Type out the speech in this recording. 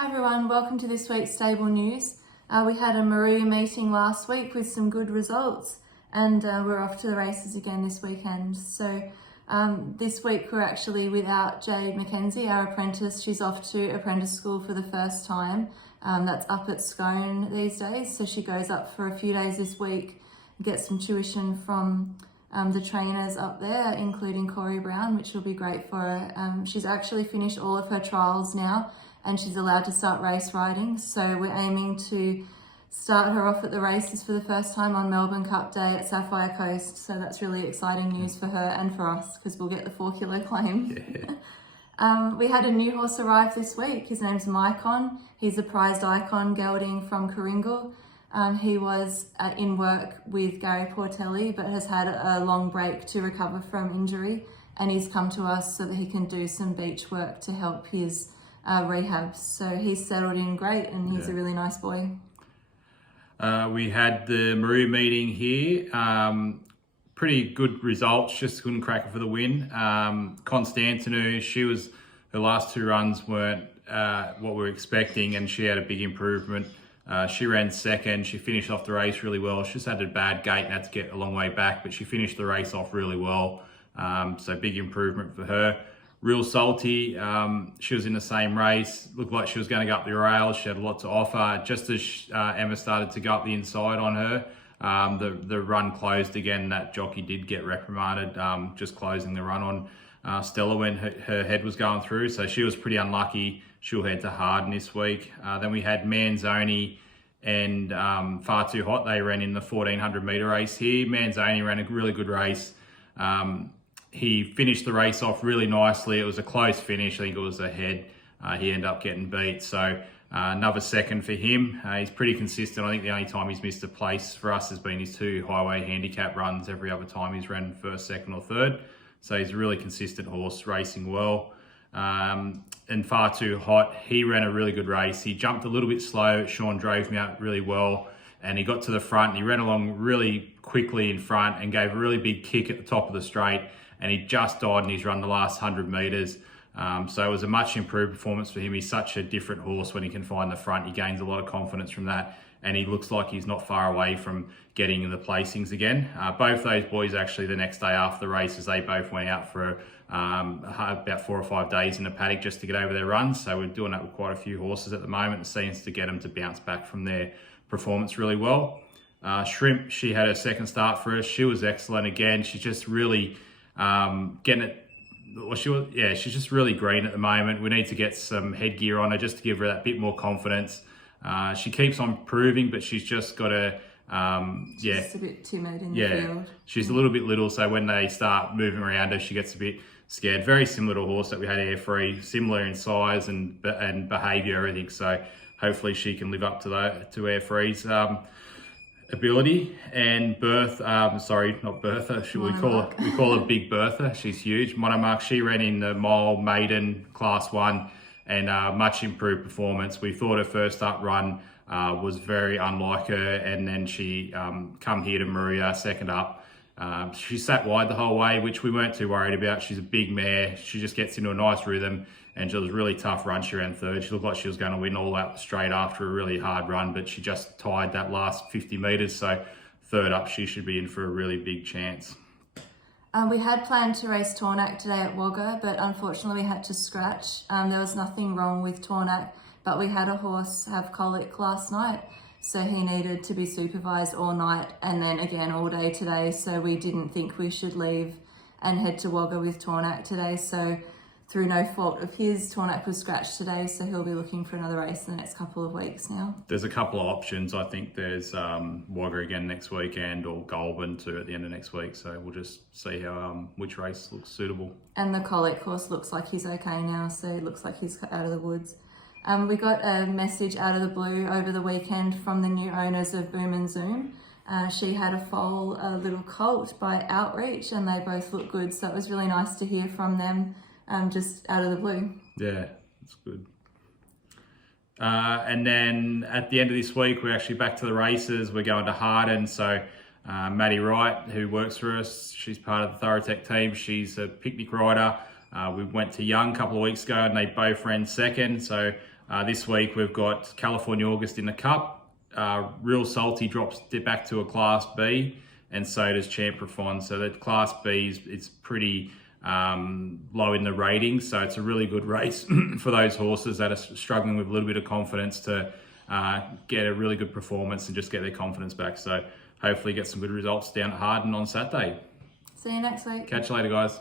Hi everyone, welcome to this week's stable news. We had a Maria meeting last week with some good results and we're off to the races again this weekend. So this week we're actually without Jade McKenzie, our apprentice. She's off to apprentice school for the first time. That's up at Scone these days. So she goes up for a few days this week, gets some tuition from the trainers up there, including Corey Brown, which will be great for her. She's actually finished all of her trials now and she's allowed to start race riding. So we're aiming to start her off at the races for the first time on Melbourne Cup Day at Sapphire Coast. So that's really exciting news for her and for us because we'll get the 4 kilo claim. Yeah. We had a new horse arrive this week. His name's Mycon. He's a prized icon gelding from Coringal. He was in work with Gary Portelli, but has had a long break to recover from injury. And he's come to us so that he can do some beach work to help his rehab. So he's settled in great and he's a really nice boy. We had the Maru meeting here. Pretty good results, just couldn't crack it for the win. Constantinou, her last 2 runs weren't what we were expecting and she had a big improvement. She ran second, she finished off the race really well. She just had a bad gate and had to get a long way back, but she finished the race off really well. So big improvement for her. Real Salty, she was in the same race, looked like she was going to go up the rails, she had a lot to offer. Just as Emma started to go up the inside on her, the run closed again. That jockey did get reprimanded, just closing the run on Stella when her head was going through, so she was pretty unlucky. She'll head to Harden this week. Then we had Manzoni and Far Too Hot. They ran in the 1400 metre race here. Manzoni ran a really good race. He finished the race off really nicely. It was a close finish. I think it was ahead. He ended up getting beat. So another second for him. He's pretty consistent. I think the only time he's missed a place for us has been his 2 highway handicap runs. Every other time he's ran first, second or third. So he's a really consistent horse, racing well. And Far Too Hot, he ran a really good race. He jumped a little bit slow. Sean drove me out really well. And he got to the front and he ran along really quickly in front and gave a really big kick at the top of the straight. And he just died in his run the last 100 metres. So it was a much improved performance for him. He's such a different horse when he can find the front. He gains a lot of confidence from that. And he looks like he's not far away from getting in the placings again. Both those boys actually the next day after the races, they both went out for about 4 or 5 days in the paddock just to get over their runs. So we're doing that with quite a few horses at the moment. It seems to get them to bounce back from their performance really well. Shrimp, she had her second start for us. She was excellent again. She's just really getting it. Well, she's just really green at the moment. We need to get some headgear on her just to give her that bit more confidence. She keeps on improving, but she's just got to, Just a bit timid in the field. She's a little bit little, so when they start moving around her, she gets a bit scared. Very similar to a horse that we had Airfree, similar in size and behaviour, everything. So hopefully she can live up to Airfree's ability. And not Bertha. We call her Big Bertha. She's huge. Monomark, she ran in the mile maiden class 1 and much improved performance. We thought her first up run was very unlike her, and then she come here to Maria second up. She sat wide the whole way, which we weren't too worried about. She's a big mare. She just gets into a nice rhythm, and it was a really tough run. She ran third. She looked like she was going to win all out straight after a really hard run, but she just tied that last 50 metres. So third up, she should be in for a really big chance. We had planned to race Tornak today at Wagga, but unfortunately we had to scratch. There was nothing wrong with Tornak, but we had a horse have colic last night, so he needed to be supervised all night and then again all day today. So we didn't think we should leave and head to Wagga with Tornak today. So through no fault of his, Tornak was scratched today, so he'll be looking for another race in the next couple of weeks now. There's a couple of options. I think there's Wagga again next weekend or Goulburn too at the end of next week. So we'll just see how which race looks suitable. And the colic horse looks like he's okay now, so it looks like he's out of the woods. We got a message out of the blue over the weekend from the new owners of Boom and Zoom. She had a foal, a little colt by Outreach, and they both look good. So it was really nice to hear from them just out of the blue. Yeah, that's good. And then at the end of this week, we're actually back to the races. We're going to Harden. So Maddie Wright, who works for us, she's part of the Thorotec team. She's a picnic rider. We went to Young a couple of weeks ago and they both ran second. So This week we've got California August in the Cup. Real Salty drops back to a Class B, and so does Champ Profond. So that Class B it's pretty low in the rating, so it's a really good race for those horses that are struggling with a little bit of confidence to get a really good performance and just get their confidence back. So hopefully get some good results down at Harden on Saturday. See you next week. Catch you later, guys.